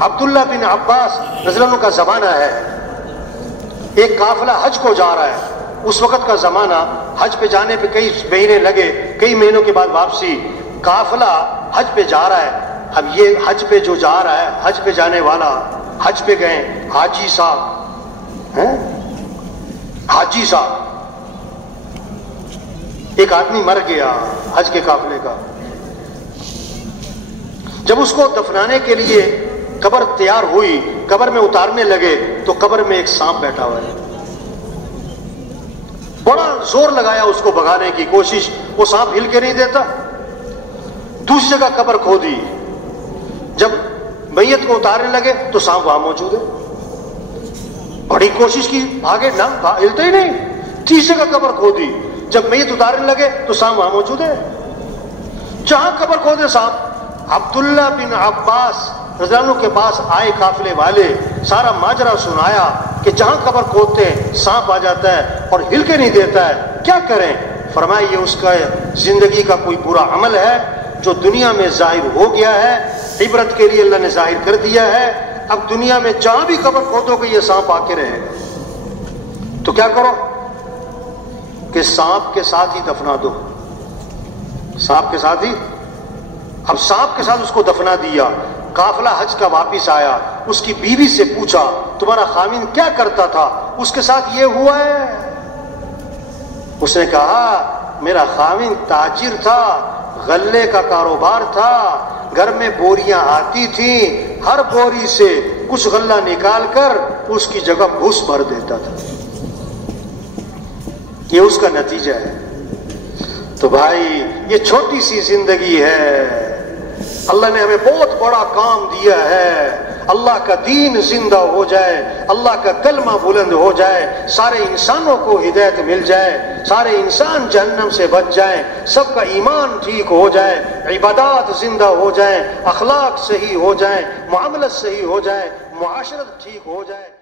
عبداللہ بن عباس رضی اللہ عنہ کا زمانہ ہے، ایک قافلہ حج کو جا رہا ہے۔ اس وقت کا زمانہ، حج پہ جانے پہ کئی مہینے لگے، کئی مہینوں کے بعد واپسی، قافلہ حج پہ جا رہا ہے۔ اب یہ حج پہ جو جا رہا ہے، حج پہ جانے والا، حج پہ گئے حاجی صاحب، حاجی صاحب، ایک آدمی مر گیا حج کے قافلے کا۔ جب اس کو دفنانے کے لیے قبر تیار ہوئی، قبر میں اتارنے لگے تو قبر میں ایک سانپ بیٹھا ہوا ہے۔ بڑا زور لگایا اس کو بھگانے کی کوشش، وہ سانپ ہل کے نہیں دیتا۔ دوسری جگہ قبر کھودی، جب میت کو اتارنے لگے تو سانپ وہاں موجود ہے۔ بڑی کوشش کی، بھاگے نہ، ہلتے ہی نہیں۔ تیسری جگہ قبر کھودی، جب میت اتارنے لگے تو سانپ وہاں موجود ہے۔ جہاں قبر کھودے سانپ، عبداللہ بن عباس رضی اللہ عنہ کے پاس آئے قافلے والے، سارا ماجرا سنایا کہ جہاں قبر کھودتے ہیں سانپ آ جاتا ہے اور ہل کے نہیں دیتا ہے، کیا کریں؟ فرمایا یہ اس کا زندگی کا کوئی برا عمل ہے جو دنیا میں ظاہر ہو گیا ہے، عبرت کے لیے اللہ نے ظاہر کر دیا ہے۔ اب دنیا میں جہاں بھی قبر کھودو گے یہ سانپ آ کے رہے گا، تو کیا کرو کہ سانپ کے ساتھ ہی دفنا دو، سانپ کے ساتھ ہی۔ اب سانپ کے ساتھ اس کو دفنا دیا۔ قافلہ حج کا واپس آیا، اس کی بیوی سے پوچھا تمہارا خاوند کیا کرتا تھا؟ اس کے ساتھ یہ ہوا ہے؟ اس نے کہا میرا خاوند تاجر تھا، غلے کا کاروبار تھا، گھر میں بوریاں آتی تھیں، ہر بوری سے کچھ غلہ نکال کر اس کی جگہ بھوس بھر دیتا تھا، یہ اس کا نتیجہ ہے۔ تو بھائی یہ چھوٹی سی زندگی ہے، اللہ نے ہمیں بہت بڑا کام دیا ہے، اللہ کا دین زندہ ہو جائے، اللہ کا کلمہ بلند ہو جائے، سارے انسانوں کو ہدایت مل جائے، سارے انسان جہنم سے بچ جائیں، سب کا ایمان ٹھیک ہو جائے، عبادات زندہ ہو جائیں، اخلاق صحیح ہو جائیں، معاملت صحیح ہو جائے، معاشرت ٹھیک ہو جائے۔